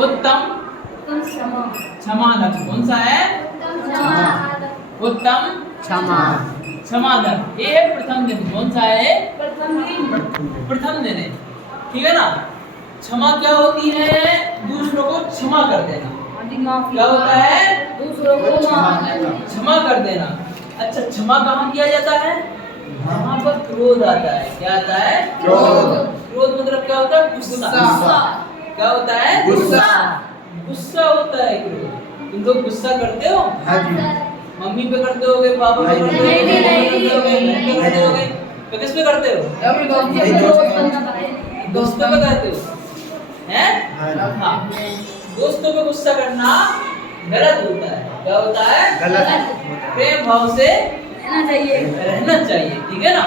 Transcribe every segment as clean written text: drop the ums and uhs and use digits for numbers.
उत्तम क्षमा दम। कौन सा है? उत्तम क्षमा दम। ये है प्रथम दिन। कौन सा है? प्रथम दिन है। ठीक है ना। क्षमा क्या होती है? दूसरों को क्षमा कर देना। क्या होता है? दूसरों को क्षमा कर देना। अच्छा, क्षमा कहाँ किया जाता है? वहाँ पर क्रोध आता है। क्या आता है? क्रोध मतलब क्या होता है? गुस्सा। क्या होता है? गुस्सा होता है क्रोध। तुम लोग गुस्सा करते हो? मम्मी पे करते होगे, पापा पे करते होगे, पे करते होगे, तो किस पे करते हो? दोस्तों पे करते हो, हैं? हाँ। दोस्तों पे गुस्सा करना गलत होता है। क्या होता है? गलत। प्रेम भाव से रहना चाहिए। ठीक है ना।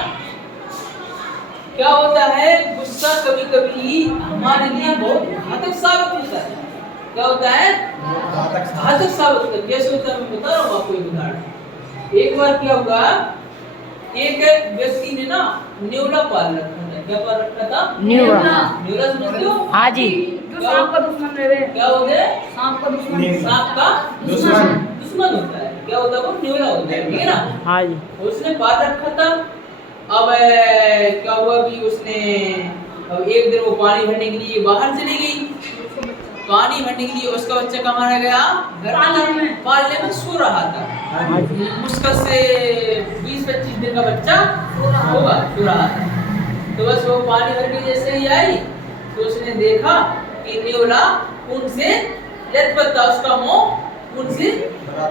क्या होता है? गुस्सा कभी कभी हमारे लिए बहुत घातक साबित होता है। क्या होता है? घातक साबित होता है। कैसे होता है मैं बता रहा हूँ आपको एक उदाहरण। एक बार क्या हुआ, एक व्यक्ति ने ना न्योला पाल रखा था। क्या पाल रखा था? न्योला समझते हो? हाँ जी। जो सांप का दुश्मन है। क्या हो गया? सांप का दुश्मन होता है। क्या होता है? वो न्योला होता है। ठीक है ना। हाँ जी। उसने पाल रखा था। अब क्या हुआ कि उसने अब एक दिन वो पानी भरने के लिए बाहर चली गई। पानी भरने के लिए उसका बच्चा कहाँ रह गया? पालने में सो रहा था। मुश्किल से 20-25 दिन का बच्चा होगा, सो रहा था। तो बस वो पानी भर के जैसे ही आई तो उसने देखा कि न्योला खून से लथपथ था। उसका मुंह खून से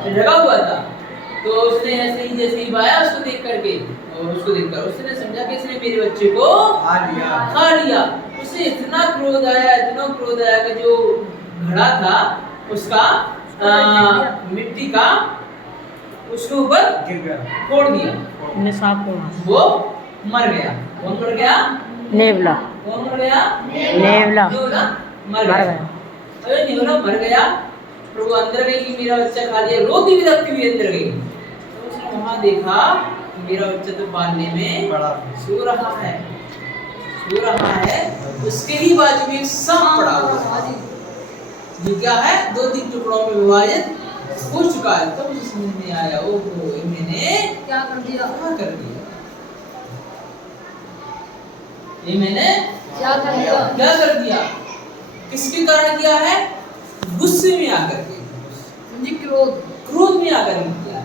ढका हुआ था। तो उसने ऐसे ही जैसे ही पाया उसको देख करके, और उसको देखकर उसने समझा कि इसने मेरे बच्चे को खा लिया। उसे इतना क्रोध आया कि जो घड़ा था उसका मिट्टी का उसके ऊपर फोड़ दिया। वो मर गया। कौन मर गया? नेवला। कौन मर गया? नेवला मर गया। अरे न्योला मर गया। तो वो अंदर गई कि मेरा बच्चा खा लिया, रोती बिलखती हुई अंदर गई। तो उसने वहां देखा मेरा बच्चा तो पालने में सो रहा है। उसके ही बाजू में एक सांप पड़ा हुआ है जो क्या है 2-3 टुकड़ों में विभाजित हो चुका है। तो मुझे समझ में आया, ओहो इन्होंने क्या कर दिया। ये मैंने क्या कर दिया। किसके कारण किया है? गुस्से में आकर के, क्रोध में आकर किया।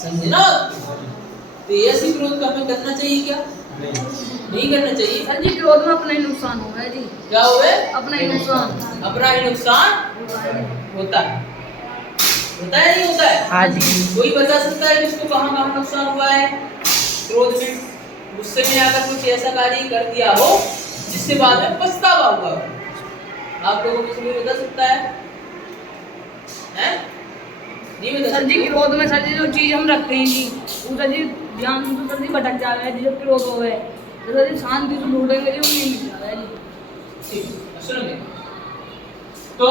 समझे ना। तो ऐसी क्रोध का हमें करना चाहिए क्या? नहीं करना चाहिए। सर जी क्रोध में अपना ही नुकसान होगा जी। क्या हुए? अपना ही नुकसान होता है। नहीं होता है? हाँ जी। कोई बता सकता है किसको कहाँ नुकसान हुआ है? क्रोध में, गुस्से में आकर कुछ ऐसा कार्य कर दिया हो जिससे बाद में पछतावा हुआ हो। आप लोगों में से कोई बता सकता है? नहीं बता सर जी क्रोध में सर जी जो चीज हम रखते हैं जी वो सर जी ध्यान तो सर जी भटक जा रहा है। जब क्रोध हो गए तो सर जी शांति से ढूंढेंगे जी, वो नहीं मिल रहा है जी। ठीक, सुनो मेरी। तो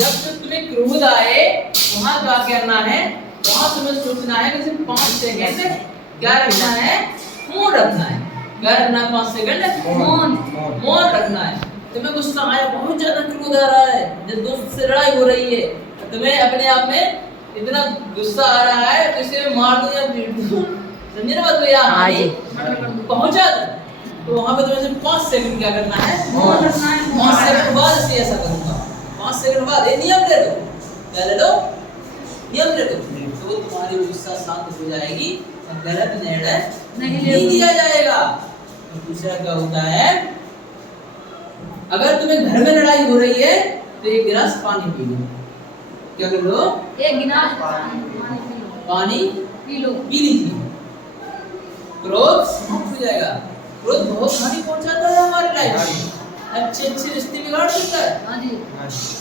जब तुम्हें क्रोध आए वहां क्या करना है? वहां तुम्हें सोचना है कि सिर्फ 5 सेकंड क्या रखना है? मौन रखना है। क्या रखना है? 5 सेकंड मौन रखना है। तुम्हें गुस्सा आया, बहुत ज्यादा क्रोध आ रहा है, जब दोस्त से लड़ाई हो रही है, तुम्हें अपने आप में इतना गुस्सा आ रहा है कि इसे मार दो या पीट दो। समझे ना बात को? यहाँ पहुंचा तो वहां पे तुम्हें सिर्फ 5 सेकंड क्या करना है? मौन रखना है। 5 सेकंड बाद से ऐसा करूंगा। 5 सेकंड बाद ये नियम ले लो। क्या ले लो? नियम ले लो। तो तुम्हारी गुस्सा शांत हो जाएगी और गलत निर्णय नहीं लिया जाएगा। और दूसरा क्या होता है? अगर तुम्हें घर में लड़ाई हो रही है तो 1 गिलास पानी पी लो। क्या कर लो? 1 गिलास पानी पी लीजिए। क्रोध समाप्त हो जाएगा। क्रोध बहुत हानि पहुंचाता है हमारी लाइफ में। अच्छे रिश्ते बिगाड़ देता है। हाँ जी।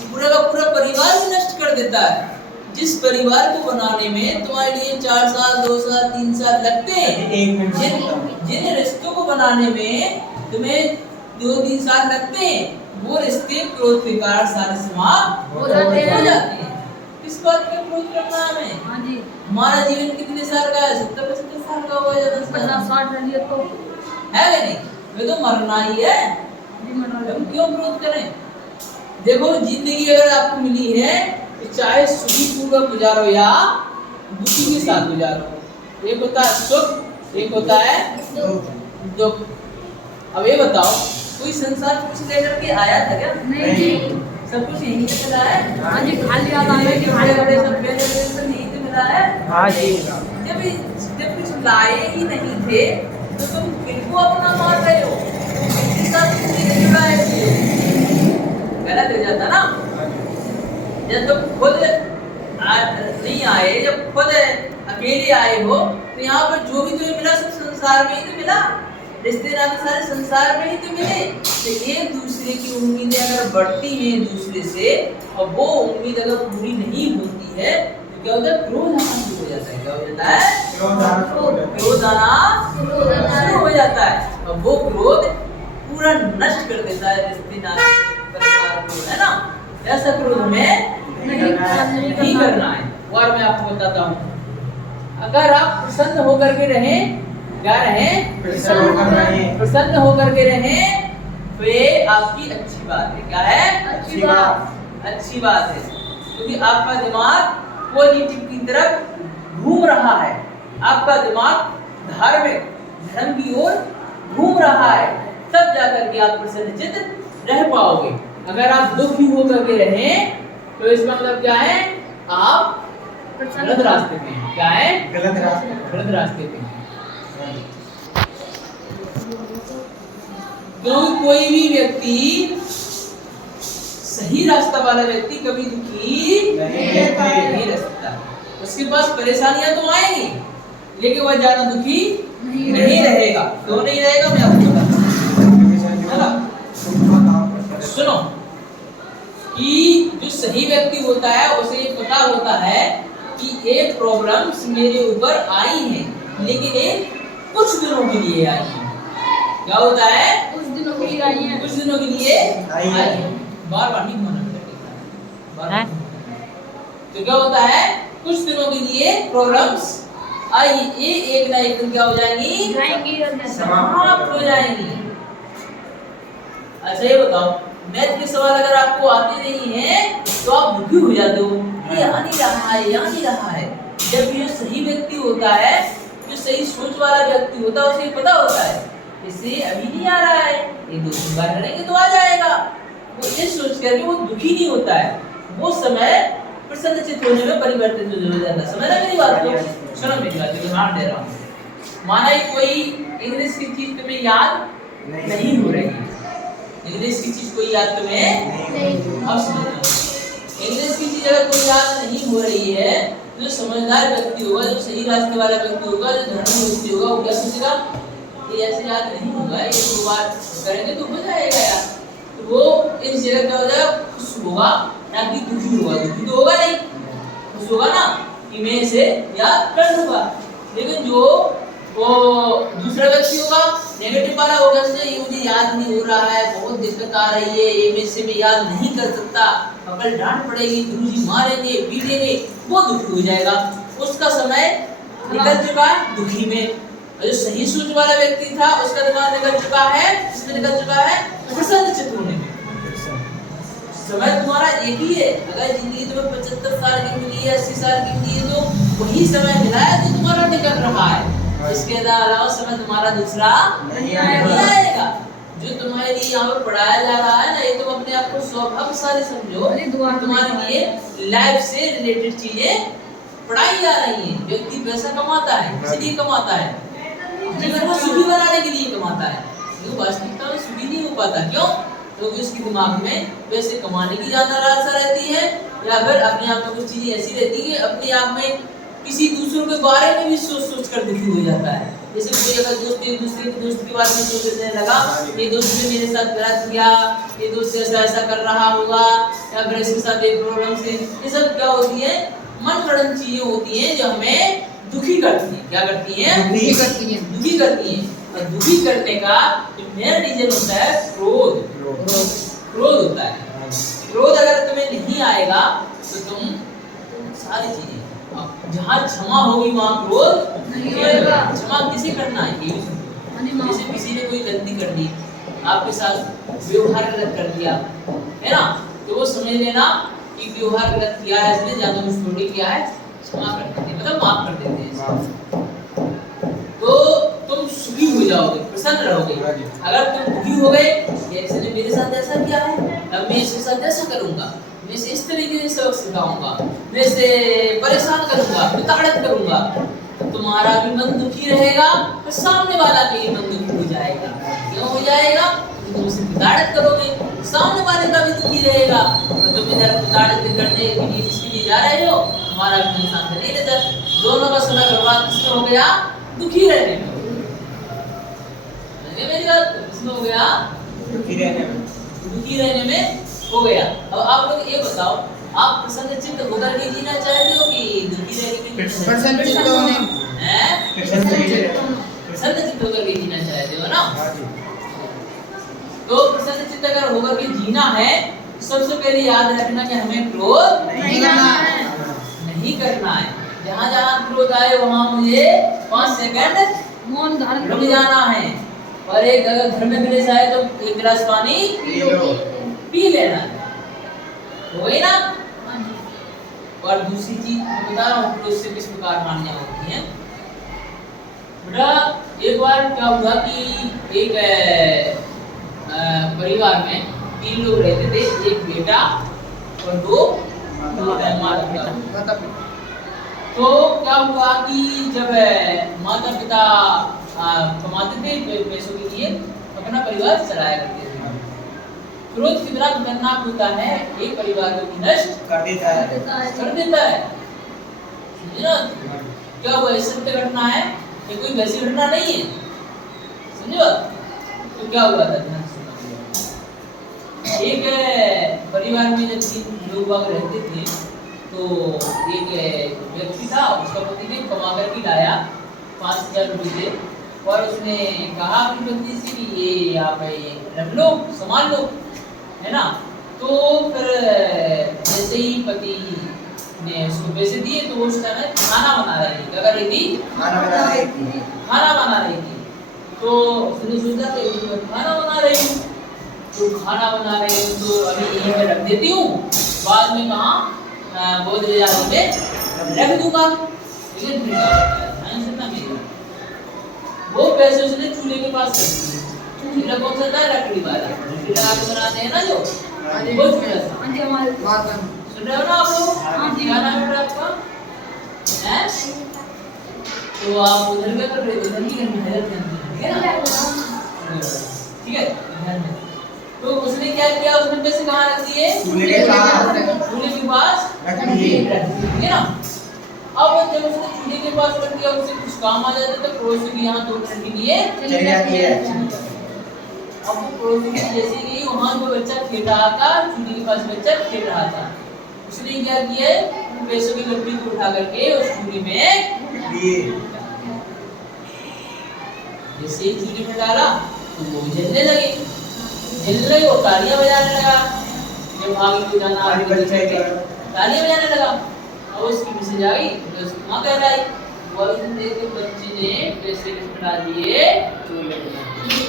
पूरा का पूरा परिवार भी नष्ट कर देता है। जिस परिवार को बनाने में तुम्हारे लिए 4 साल 2 साल 3 साल लगते हैं, जिन रिश्तों को बनाने में तुम्हें 2-3 साल लगते हैं, वो रिश्ते क्रोध के कारण सारे समाप्त हो जाते हैं। किस बात पे क्रोध करना है हमें? हाँ जी। हमारा जीवन कितने साल का है? 70-75 साल का हुआ, ज्यादा 50-60 रहिए तो है नहीं? वे तो मरना ही है। हम क्यों क्रोध करें? देखो जिंदगी अगर आपको मिली है तो चाहे सुखी पूर्वक गुजारो या दुखी के साथ गुजारो। एक होता है सुख, एक होता है दुख। अब ये बताओ कोई संसार कुछ लेकर के आया था क्या? नहीं। सब कुछ यहीं से मिला है। हाँ जी, खाली आप आए कि बड़े बड़े सब यहीं से मिला है। हाँ जी। जब कुछ लाए ही नहीं थे तो तुम किनको अपना मान रहे हो? किसके साथ तुम नहीं जुड़ा है? गलत हो जाता ना। जब तुम खुद नहीं आए, जब खुद अकेले आए हो तो यहाँ पर जो भी तुम्हें मिला सब संसार में ही तो मिला। रिश्तेदार सारे संसार में ही तो मिले। तो एक दूसरे की उम्मीदें अगर बढ़ती हैं दूसरे से और वो उम्मीद अगर पूरी नहीं होती है तो क्या होता है? क्रोध आना शुरू हो जाता है। क्या हो जाता है? क्रोध आना शुरू हो जाता है और वो क्रोध पूरा नष्ट कर देता है रिश्तेदार परिवार को, है ना। ऐसा क्रोध हमें नहीं करना है। और मैं आपको बताता हूँ, अगर आप प्रसन्न होकर के रहें, क्या रहें? प्रसन्न होकर के रहें तो ये आपकी अच्छी बात है। क्या है? अच्छी बात। अच्छी बात है, क्योंकि आपका दिमाग पॉजिटिव की तरफ घूम रहा है। आपका दिमाग धार्मिक धर्म की ओर घूम रहा है, तब जाकर के आप प्रसन्नचित्त रह पाओगे। अगर आप दुखी होकर के रहें तो इसका मतलब क्या है? आप गलत रास्ते पे हैं। क्या है? गलत रास्ते पे हैं। क्योंकि कोई भी व्यक्ति, सही रास्ता वाला व्यक्ति कभी दुखी नहीं रह सकता। उसके पास परेशानियां तो आएंगी लेकिन वह ज्यादा दुखी नहीं रहेगा। क्यों नहीं रहेगा मैं आपको बताता हूं। सुनो कि जो सही व्यक्ति होता है उसे ये पता होता है कि एक प्रॉब्लम्स मेरे ऊपर आई है लेकिन ये कुछ दिनों के लिए आई है। क्या होता है? कुछ दिनों के लिए आई है। कुछ दिनों के लिए आई है। बार बार नहीं घुमाना पड़ेगा। तो क्या होता है? कुछ दिनों के लिए प्रॉब्लम्स आई, ये एक ना एक दिन क्या हो जाएंगी? समाप्त हो जाएंगी। अच्छा ये बताओ, मैथ के सवाल अगर आपको आते नहीं है तो आप दुखी हो जाते हो, ये आ नहीं रहा है, आ नहीं रहा है। जब ये सही व्यक्ति होता है, जो सही सोच वाला व्यक्ति होता है, उसे पता होता है इसे अभी नहीं आ रहा है, ये 2-3 बार करेंगे तो आ जाएगा। वो ये सोच करके वो दुखी नहीं होता है। वो समय प्रसन्नचित्त होने में परिवर्तित हो जाता है। समझ रहे मेरी बात को? सुनो मेरी बात को, ध्यान दे रहा हूँ। माना कोई इंग्लिश की चीज तुम्हें याद नहीं हो रही है, इंग्लिश की चीज कोई याद तुम्हें, अब समझना, इंग्लिश की चीज अगर कोई याद नहीं हो रही है तो जो समझदार व्यक्ति होगा, जो सही रास्ते वाला व्यक्ति होगा, जो धर्मी व्यक्ति होगा, वो क्या सोचेगा? ये ऐसे याद नहीं होगा, ये 2 बार करेंगे तो हो जाएगा यार। तो वो इस जगह क्या हो जाएगा? खुश होगा, ना कि दुखी होगा। दुखी तो होगा नहीं, खुश होगा ना कि मैं इसे याद कर लूंगा। लेकिन जो वो दूसरा व्यक्ति होगा, नेगेटिव वाला होगा, ये मुझे याद नहीं हो रहा है, बहुत दिक्कत आ रही है, ये मैं इसे याद नहीं कर सकता, कल डांट पड़ेगी, गुरुजी मारेंगे, पीटेंगे, वो दुखी हो जाएगा। उसका समय निकल चुका है दुखी में। जो सही सोच वाला व्यक्ति था उसका दिमाग निकल चुका है, इसमें निकल चुका है प्रसन्नचित्त होने में। समय तुम्हारा एक ही है। अगर जिंदगी तुम्हें 75 साल की मिली है, 80 साल की मिली है, तो वही समय मिला है जो तुम्हारा निकल रहा है। इसके अलावा समय तुम्हारा दूसरा नहीं आएगा। जो तुम्हारे लिए यहाँ पर पढ़ाया जा रहा है ना, ये तुम अपने आप को सौभाग्यशाली समझो। तुम्हारे लिए लाइफ से रिलेटेड चीजें पढ़ाई जा रही हैं। व्यक्ति पैसा कमाता है इसलिए कमाता है, जीवन को सुखी बनाने के लिए कमाता है, लेकिन वास्तविकता में सुखी नहीं हो पाता। क्यों? क्योंकि उसके दिमाग में पैसे कमाने की ज्यादा लालसा रहती है, या फिर अपने आप में कुछ चीजें ऐसी रहती है अपने आप में किसी दूसरों के बारे में भी सोच कर दुखी हो जाता है। जैसे कोई अगर दोस्त एक दूसरे के दोस्त के बारे में सोचने लगा, ये दोस्त ने मेरे साथ गलत किया, ये दोस्त ऐसा ऐसा कर रहा होगा, या फिर इसके साथ एक प्रॉब्लम से, ये सब क्या होती है? मन गढ़ंत चीजें होती हैं जो हमें दुखी करती हैं। क्या करती हैं? दुखी करती हैं। और दुखी करने का जो मेन रीजन होता है क्रोध होता है। क्रोध अगर तुम्हें नहीं आएगा तो तुम सारी चीजें, जहाँ क्षमा होगी वहाँ क्रोध नहीं आएगा। क्षमा किसे करना है? जैसे किसी ने कोई गलती कर दी, आपके साथ व्यवहार गलत कर दिया, है ना, तो वो समझ लेना कि व्यवहार गलत किया है इसने, या तो मिसटोरी किया है, क्षमा कर देते हैं, मतलब माफ कर देते हैं। तो तुम सुखी हो जाओगे, प्रसन्न रहोगे। अगर तुम दुखी हो गए, इसने मेरे साथ ऐसा किया है, अब मैं इसके साथ ऐसा करूंगा, मैं इसे इस तरीके से सबक सिखाऊंगा, मैं इसे परेशान करूंगा, प्रताड़ित करूंगा, तो तुम्हारा भी मन दुखी रहेगा और सामने वाला भी मन दुखी हो जाएगा। क्यों हो जाएगा? तुम उसे प्रताड़ित करोगे, सामने वाले का भी दुखी रहेगा, और तुम इधर प्रताड़ित करने के लिए जिसके लिए जा रहे हो, हमारा भी मन शांत नहीं रहता। दोनों का समय बर्बाद किसमें हो गया? दुखी रहने में। मेरी बात किसमें हो गया? दुखी रहने में हो गया। अब आप लोग ये बताओ, आप प्रसन्न चित्त होकर के जीना चाहते हो कि दुखी रह के? प्रसन्न चित्त होने हैं? प्रसन्न चित्त होकर के जीना चाहते हो ना? तो प्रसन्न चित्त अगर होकर के जीना है, सबसे पहले याद रखना कि हमें क्रोध नहीं करना है। जहाँ जहाँ क्रोध आए वहाँ मुझे 5 सेकंड मौन धारण रुक जाना है, और एक अगर घर में गिलास आए तो 1 गिलास पानी पी लेना है, हो गई ना? और दूसरी चीज मैं बता रहा हूँ क्रोध से किस प्रकार हानियां होती हैं। बेटा एक बार क्या हुआ कि एक परिवार में 3 लोग रहते थे, एक बेटा और 2 माता पिता। तो क्या हुआ कि जब माता पिता कमाते थे पैसों के लिए, अपना परिवार चलाया करते थे। क्रोध कितना खतरनाक होता है, एक परिवार को भी नष्ट कर देता है। समझे ना? क्या हुआ? इस सत्य घटना है, ये कोई वैसी घटना नहीं है, समझो? तो क्या हुआ था? एक परिवार में जब 3 लोग रहते थे, तो एक व्यक्ति था, उसका पति ने कमा करके लाया 5,000 रुपये थे, और उसने कहा अपनी पत्नी से कि ये आप रख लो, संभाल लो, है ना? तो फिर जैसे ही पति ने उसको पैसे दिए, तो उस समय खाना बना रही थी। क्या कर रही थी? खाना बना रही थी। तो उसने सोचा कि खाना बना रही हूँ, तो खाना बना रही हूँ तो अभी यहीं पे रख देती हूँ, बाद में कहाँ बहुत बाजार में रख दूंगा। लेकिन वो पैसे उसने चूल्हे के पास रख दिए। चूल्हा कौन सा था? लकड़ी वाला, लकड़ी लगा के बनाते हैं ना जो, वो चूल्हा था। सुन रहे हो ना आप लोग? क्या नाम है आपका? तो आप उधर क्या कर रहे हो? उधर की घर में है ना? ठीक है। तो उसने क्या किया? उसने पैसे कहाँ रख दिए? चूल्हे के पास रख दिए ना। अब जब उसने चूल्हे के पास रख दिया, उससे कुछ काम आ जाता तो पड़ोसी भी यहाँ 2 मिनट के लिए चली जाती है। अब वो पड़ोसी की जैसे गई, वहाँ जो बच्चा खेल रहा था, चूल्हे के पास बच्चा खेल रहा था, उसने क्या किया? पैसों की लकड़ी को उठा करके उस चूल्हे में दिए। जैसे ही चूल्हे में डाला तो वो जलने लगे और तालियां बजाने लगा। जब आगे को जाना तालियां बजाने लगा। अब उसकी मैसेज आई तो उसकी माँ कह रही, वो देखो बच्चे ने पैसे किसमें डाल दिए? चूल्हे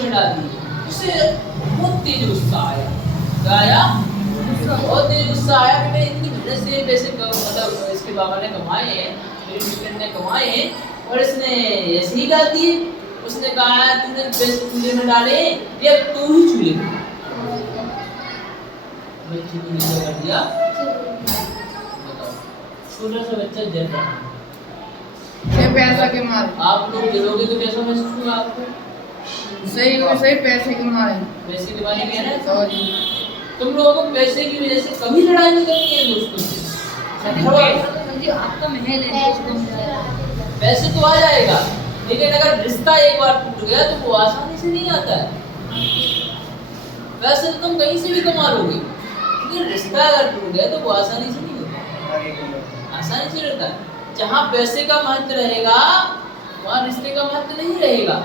में डाल दिए। उसे बहुत तेज गुस्सा आया। क्या आया? बहुत तेज गुस्सा आया कि मैं इतनी मेहनत से पैसे मतलब इसके बाबा ने कमाए हैं, मेरे मिस्टर ने कमाए हैं, और इसने ऐसे ही डाल दिए। उसने कहा तूने पैसे चूल्हे में डाले या तू ही चूल्हे में? बच्चे को नीचे कर दिया। बताओ, छोटा सा बच्चा जल रहा है, पैसा के मारे। आप लोग जलोगे तो कैसा महसूस होगा आपको? सही पैसे के मारे। पैसे के मारे क्या है? तुम लोगों को पैसे की वजह से कभी लड़ाई नहीं करनी है दोस्तों से। आपका महल है, पैसे तो आ जाएगा, लेकिन अगर रिश्ता एक बार टूट गया तो वो आसानी से नहीं आता है। वैसे तो तुम कहीं से भी कमा लोगे, लेकिन रिश्ता अगर टूट गया तो वो आसानी से नहीं होता, आसानी से रहता है। जहाँ पैसे का महत्व रहेगा वहाँ रिश्ते का महत्व नहीं रहेगा,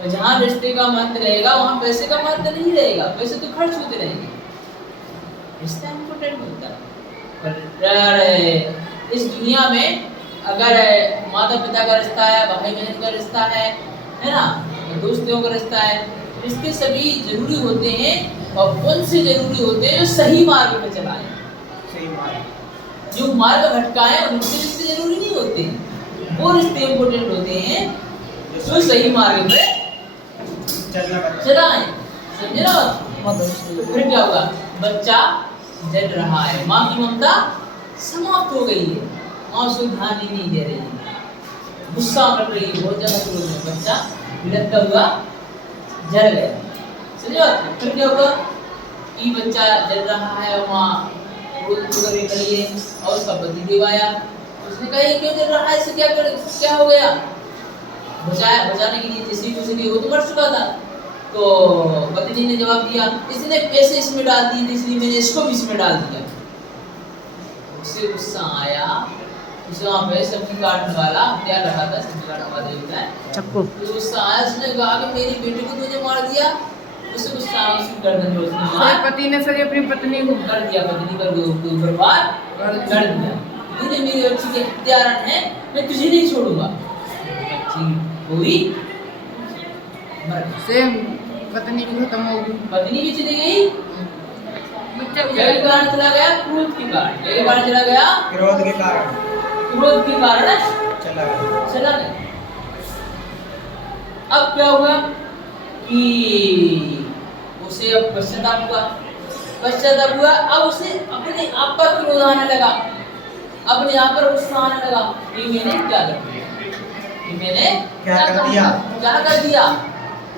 और जहाँ रिश्ते का महत्व रहेगा वहाँ पैसे का महत्व नहीं रहेगा। पैसे तो खर्च होते रहेंगे, रिश्ता इम्पोर्टेंट होता है। पर इस दुनिया में अगर माता पिता का रिश्ता है, भाई बहन का रिश्ता है ना, दोस्तों का रिश्ता है, रिश्ते सभी जरूरी होते हैं, और उनसे जरूरी होते हैं जो सही मार्ग पे चलाए। सही मार्ग। जो मार्ग भटकाए उनसे रिश्ते जरूरी नहीं होते, वो रिश्ते इम्पोर्टेंट होते हैं जो सही मार्ग पे चलाए। समझे ना? फिर क्या होगा? बच्चा जल रहा है, माँ की ममता समाप्त हो गई है, माँ उसको ध्यान ही नहीं दे रही है, गुस्सा कर रही है, बहुत ज्यादा क्रोध में बच्चा विलकता हुआ जल गया। समझो? फिर क्या होगा कि बच्चा जल रहा है और माँ क्रोध कर रही है और उसका पति देव आया, उसने कहा ये क्यों जल रहा है, इससे क्या हो गया? बचाने के लिए जिसकी कुछ नहीं, वो तो मर चुका था। तो पत्नी ने जवाब दिया इसने पैसे इसमें डाल दिए थे इसलिए मैंने इसको भी इसमें डाल दिया। उसे गुस्सा आया, उसे वहाँ पे सब्जी काटने वाला क्या रखा था, सब्जी काटने वाला होता है चक्कू। तो गुस्सा आया, उसने कहा कि मेरी बेटी को तुझे मार दिया। उसे गुस्सा आया, उसकी गर्दन पे उसने मार पति ने सर अपनी पत्नी को कर दिया, पत्नी कर दो ऊपर बार कर दिया। तूने मेरी बच्ची के हत्यारण है, मैं तुझे नहीं छोड़ूंगा। बच्ची पूरी मर गई। सेम पत्नी भी खत्म हो गई, पत्नी भी चली गई। बच्चा भी क्या के कारण चला गया? क्रोध के कारण। क्या के कारण चला गया? क्रोध के कारण क्रोध के कारण चला गया। अब क्या हुआ कि उसे अब पश्चाताप हुआ। अब उसे अपने आप पर क्रोध आने लगा, अपने आप पर गुस्सा आने लगा कि मैंने क्या कर दिया, कि मैंने क्या कर दिया।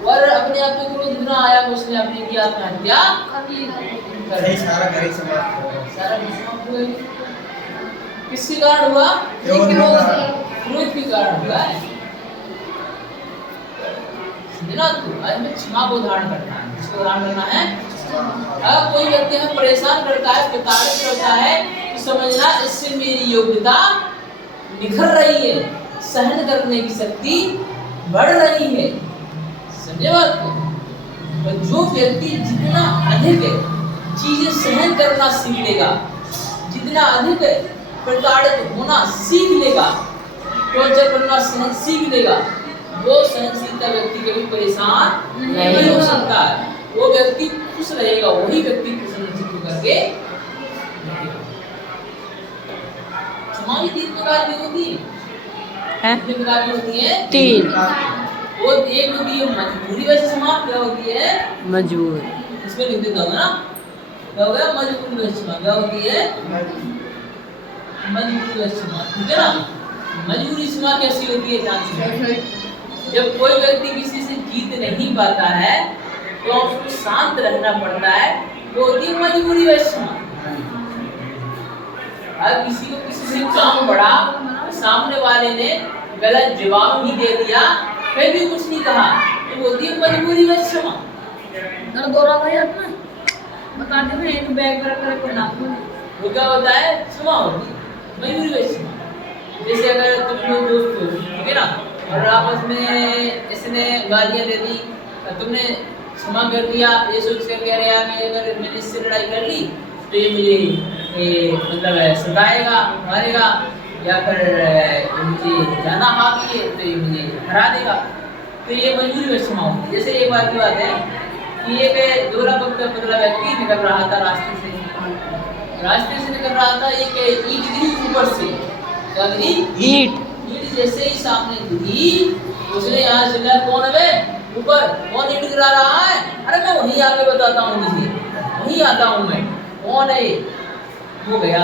और अपने आप पे क्रोध इतना आया कि उसने अपने की आत्महत्या कर ली। सारा घर ही समाप्त हो गया। सारा समाप्त हो गया। किसके कारण हुआ? क्रोध के कारण। क्रोध के कारण हुआ है। समझना? तो आज में क्षमा को धारण करना है। किसको धारण करना है? अगर कोई व्यक्ति हमें परेशान करता है, प्रताड़ित करता है, तो समझना इससे मेरी योग्यता निखर रही है, सहन करने की शक्ति बढ़ रही है। समझे बात को? और जो व्यक्ति जितना अधिक चीजें सहन करना सीख लेगा, जितना अधिक प्रताड़ित होना सीख लेगा, टॉर्चर करना सीख लेगा, वो सहनशीलता व्यक्ति कभी परेशान नहीं हो सकता है। वो व्यक्ति खुश रहेगा, वही व्यक्ति प्रसन्न करके क्षमा भी 3 प्रकार की होती है। कितने प्रकार की होती है? 3। वो एक होती है मजबूरी वैसे क्षमा, क्या होती है? मजबूर। इसमें लिख देता हूँ ना, क्या हो गया? मजबूरी वैसे क्षमा क्या होती है? मजबूरी वैसे क्षमा। ठीक है ना? मजबूरी क्षमा कैसी होती है? ध्यान से। जब कोई व्यक्ति किसी से जीत नहीं पाता है तो उसको शांत रहना पड़ता है, वो होती है मजबूरी वैसे क्षमा। अगर किसी को किसी से काम पड़ा, सामने वाले ने गलत जवाब भी दे दिया, फिर भी कुछ नहीं कहा, तो बोलती है मजबूरी में क्षमा। नर दौरा भाई अपना बता दे मैं एक बैग रख कर ना वो क्या होता है? क्षमा होती है, मजबूरी में क्षमा। जैसे अगर तुम लोग दोस्त हो, ठीक है ना, और आपस में इसने गालियां दे दी, तुमने क्षमा कर दिया, ये सोच कर कह रहे यार अगर मैंने इससे लड़ाई कर ली तो ये मुझे मतलब सताएगा, मारेगा, या फिर मुझे जाना हावी है तो ये मुझे हरा देगा, तो ये मजबूरी में क्षमा होती है। जैसे एक बार की बात है कि एक दोहरा पतला व्यक्ति निकल रहा था रास्ते से निकल रहा था, एक ईंट गिरी ऊपर से, क्या गिरी? ईंट जैसे ही सामने गिरी, उसने यहाँ से कहा कौन है ऊपर, कौन ईंट गिरा रहा है? अरे मैं वहीं आके बताता हूँ, मुझे वहीं आता हूँ मैं, कौन है? वो गया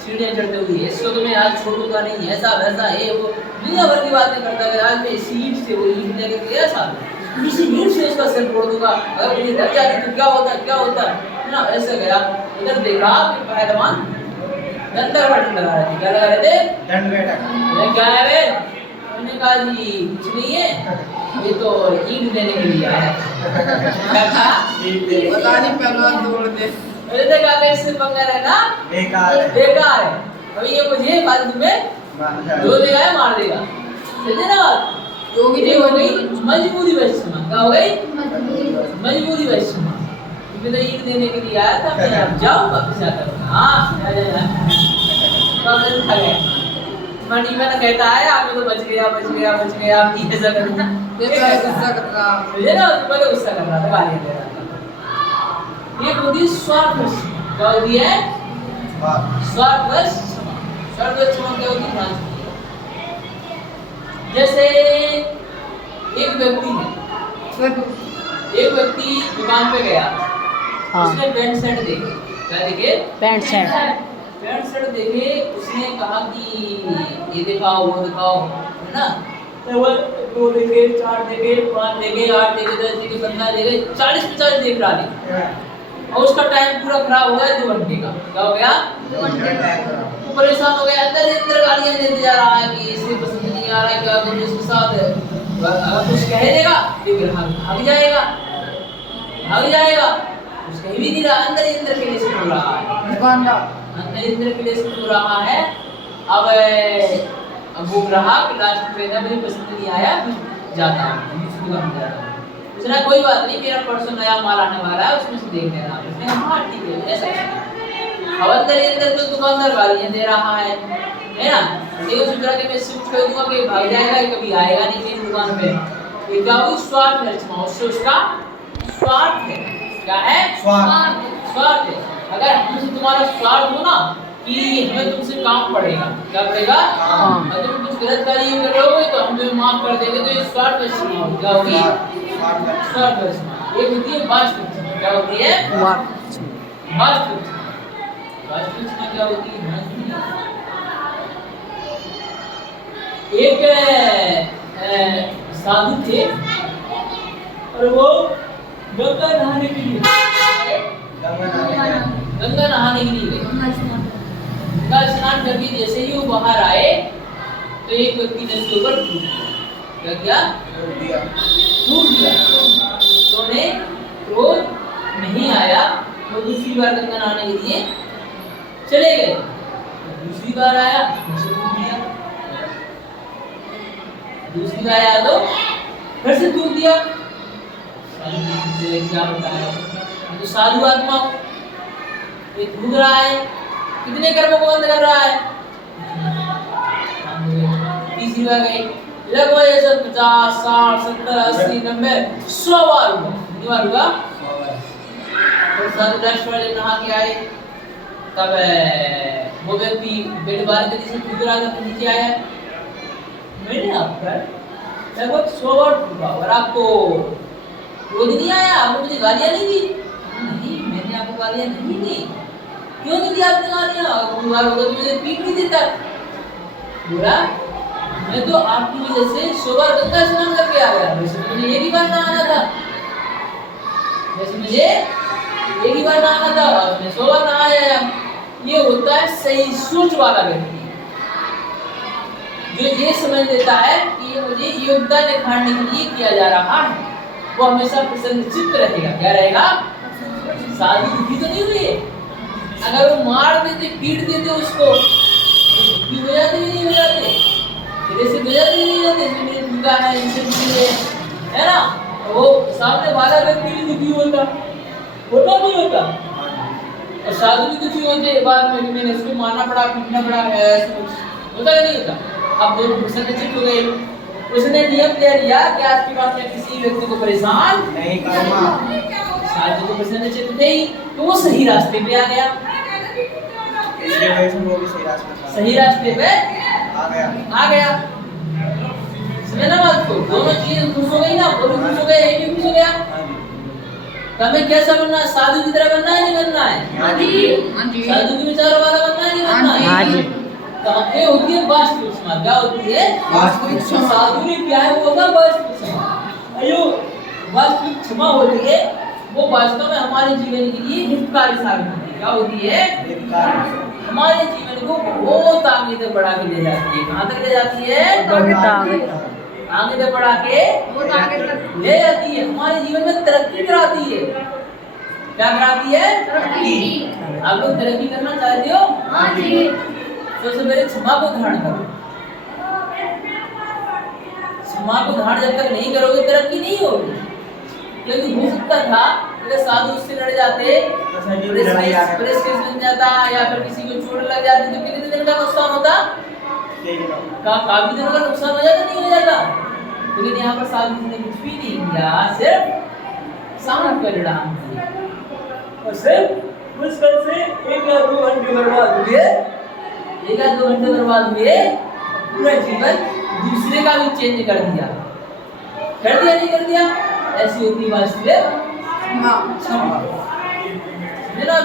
सीढ़ियाँ चढ़ते हुए, इसको तो मैं आज छोड़ूंगा नहीं, ऐसा वैसा है, वो दुनिया भर की बातें करता है। आज मैं इसी ईंट से वो ईंट लेकर गया साथ, इसी ईंट से उसका सिर फोड़ दूंगा, अगर मुझे लग जाती तो क्या होता है ना? ऐसा गया, उधर देखा कि पहलवान दंड बैठक लगा रहे थे। क्या लगा रहे थे? दंड बैठक। क्या है वे? उन्होंने कहा जी कुछ नहीं है, ये तो ईंट देने के लिए आया है। पता नहीं पहलवान दौड़ दे मैंने कहा इससे पंगा रहना बेकार है, अभी ये मुझे फालतू में दो देगा या मार देगा। समझे ना बात? योगी हो गई मजबूरी वैश्य। क्या हो गई? मजबूरी वैश्य। तो ईंट देने के लिए आया था, मैं अब जाऊँ वापस जाकर। हाँ मंडी में कहता है आप तो बच गया आप ऐसा करना, गुस्सा कर रहा मुझे ना पहले गुस्सा कर रहा था, गालियाँ दे रहा था। एक होती है स्वार्थवश क्षमा। क्या होती है? स्वार्थवश क्षमा। स्वार्थवश क्षमा क्या होती है? जैसे एक व्यक्ति दुकान पे गया, हाँ। उसने पैंट शर्ट देखे। क्या देखे? Pant shirt. पैंट शर्ट देखे, उसने कहा कि ये दिखाओ वो दिखाओ, है ना? तो वो 2 देखे, 4 देखे, 5 देखे, 8 देखे, 10 देखे, 15 देखे, 40-50 देख रहा है। और उसका टाइम पूरा खराब हो गया 2 घंटे का। क्या हो गया? 2 घंटे का। वो परेशान हो गया, अंदर गालियां देते जा रहा है कि इसे पसंद नहीं आ रहा है, क्या करूं इसके साथ। अगर कुछ कह देगा तो ग्राहक भाग जाएगा। कुछ कह भी नहीं रहा, अंदर ही अंदर क्लेश हो रहा है। अंदर ही अंदर क्लेश हो रहा है। अब वो ग्राहक लास्ट में ना मुझे पसंद नहीं आया, जाता हूँ दूसरी दुकान में जाता हूँ। उसने कोई बात नहीं, मेरा परसों नया माल आने वाला है, उसमें से देख लेना। उसने कहा हाँ ठीक है, ऐसा अब अंदर ही अंदर तो दुकानदार गालियां दे रहा है ना? ये सोच रहा कि मैं शिफ्ट कर दूंगा कि भाग जाएगा, कभी आएगा नहीं मेरी दुकान पे। ये क्या हुई? स्वार्थ है क्षमा। उससे उसका स्वार्थ है। क्या है? स्वार्थ है। अगर हमसे तुम्हारा स्वार्थ हो ना कि हमें तुमसे काम पड़ेगा, क्या पड़ेगा? अगर तुम कुछ गलत कार्य करोगे तो हम तुम्हें माफ कर देंगे, तो ये स्वार्थ क्षमा होगी। क्या होगी? स्वार्थ क्षमा। एक होती है वास्तविक क्षमा। क्या होती है? वास्तविक क्षमा। वास्तविक क्षमा क्या होती है? एक साधु थे और वो गंगा नहाने के लिए गए। गंगा स्नान करके जैसे ही वो बाहर आए तो एक व्यक्ति ने उसके ऊपर थूक दिया। क्या? थूक दिया। तो उन्हें क्रोध नहीं आया, वो दूसरी बार गंगा नहाने के लिए चले गए। दूसरी बार आया, दूसरी बार आया तो फिर से थूक दिया। क्या बताया? तो साधु आत्मा ये थूक रहा है, कितने कर्मों को बंद कर रहा है? तीसरी बार गई, लगभग ऐसा 50, 60, 70, 80, 90, 100 बार हुआ। कितनी बार हुआ? और साधु 10 बार जब नहा के आए तब वो व्यक्ति बेड बार के नीचे थूक रहा था, तो नीचे आया, मैंने आपका लगभग 100 बार थूका और आपको क्रोध नहीं आया? आपको मुझे गालियां नहीं दी? नहीं, मैंने आपको गालियां नहीं दी। क्यों नहीं दी आपने गालियां? कोई बार होगा तो मुझे पीट नहीं देता। बोला मैं तो आपकी वजह से 100 बार गंगा स्नान करके आ गया, वैसे मुझे एक ही बार नहाना था। और मैं 100 बार नहाया। ये होता है सही सोच वाला व्यक्ति, जो ये समझ लेता है कि ये मुझे योग्यता दिखाने के लिए किया जा रहा है, वो हमेशा प्रसन्नचित्त रहेगा। क्या रहेगा? साधु दुखी तो नहीं हुए। अगर वो मार देते, पीट देते उसको, दुखी हो जाते नहीं हो जाते, जैसे हो जाते नहीं जाते, इसमें दुखा है, इनसे दुखी है ना? वो सामने वाला व्यक्ति भी दुखी होता नहीं होता, और साधु भी दुखी होते बाद में, मैंने इसको मारना पड़ा, पीटना पड़ा, होता नहीं होता। अब दोनों प्रसन्नचित्त हो गए। उसने नियम ले लिया कि आज के बाद मैं किसी व्यक्ति को परेशान नहीं करूंगा। साधु को प्रसन्नचित्त थे ही, तो वो सही रास्ते पे आ गया। सही रास्ते पे आ गया। समझना बात को? दोनों चीजें खुश हो गई ना, वो भी खुश हो गया, ये भी खुश हो गया। तो हमें कैसा बनना है? साधु की तरह बनना है, नहीं बनना है? साधु के विचारों वाला बनना है, नहीं बनना है? ये होती है वास्तविक क्षमा। क्या होती है? वास्तविक क्षमा। साधु ने क्या है? वो होगा वास्तविक क्षमा। अयो वास्तविक क्षमा होती है, वो वास्तव में हमारे जीवन के लिए हितकारी साबित होती है। क्या होती है? हमारे जीवन को बहुत आगे तक बढ़ा के ले जाती है। कहाँ तक ले जाती है? आगे तक बढ़ा के ले जाती है। हमारे जीवन में तरक्की कराती है। क्या कराती है? तरक्की। आप लोग तरक्की करना चाहते हो? हाँ जी। सबसे पहले क्षमा को धारण करो। क्षमा को धारण जब तक नहीं करोगे तरक्की नहीं होगी। क्योंकि हो सकता था अगर साधु उससे लड़ जाते, प्रेस केस बन जाता, या फिर किसी को चोट लग जाती, तो कितने दिन का नुकसान होता? काफी दिनों का नुकसान हो जाता, नहीं हो जाता? लेकिन यहाँ पर साधु ने कुछ भी नहीं किया, सिर्फ शांत परिणाम दिया। और सिर्फ मुश्किल से 1 या 2 घंटे बर्बाद हुए, 1 या 2 घंटे बर्बाद हुए, पूरा जीवन दूसरे का भी चेंज कर दिया नहीं कर दिया? ऐसी होती वास्तविक हाँ क्षमा। समझे ना?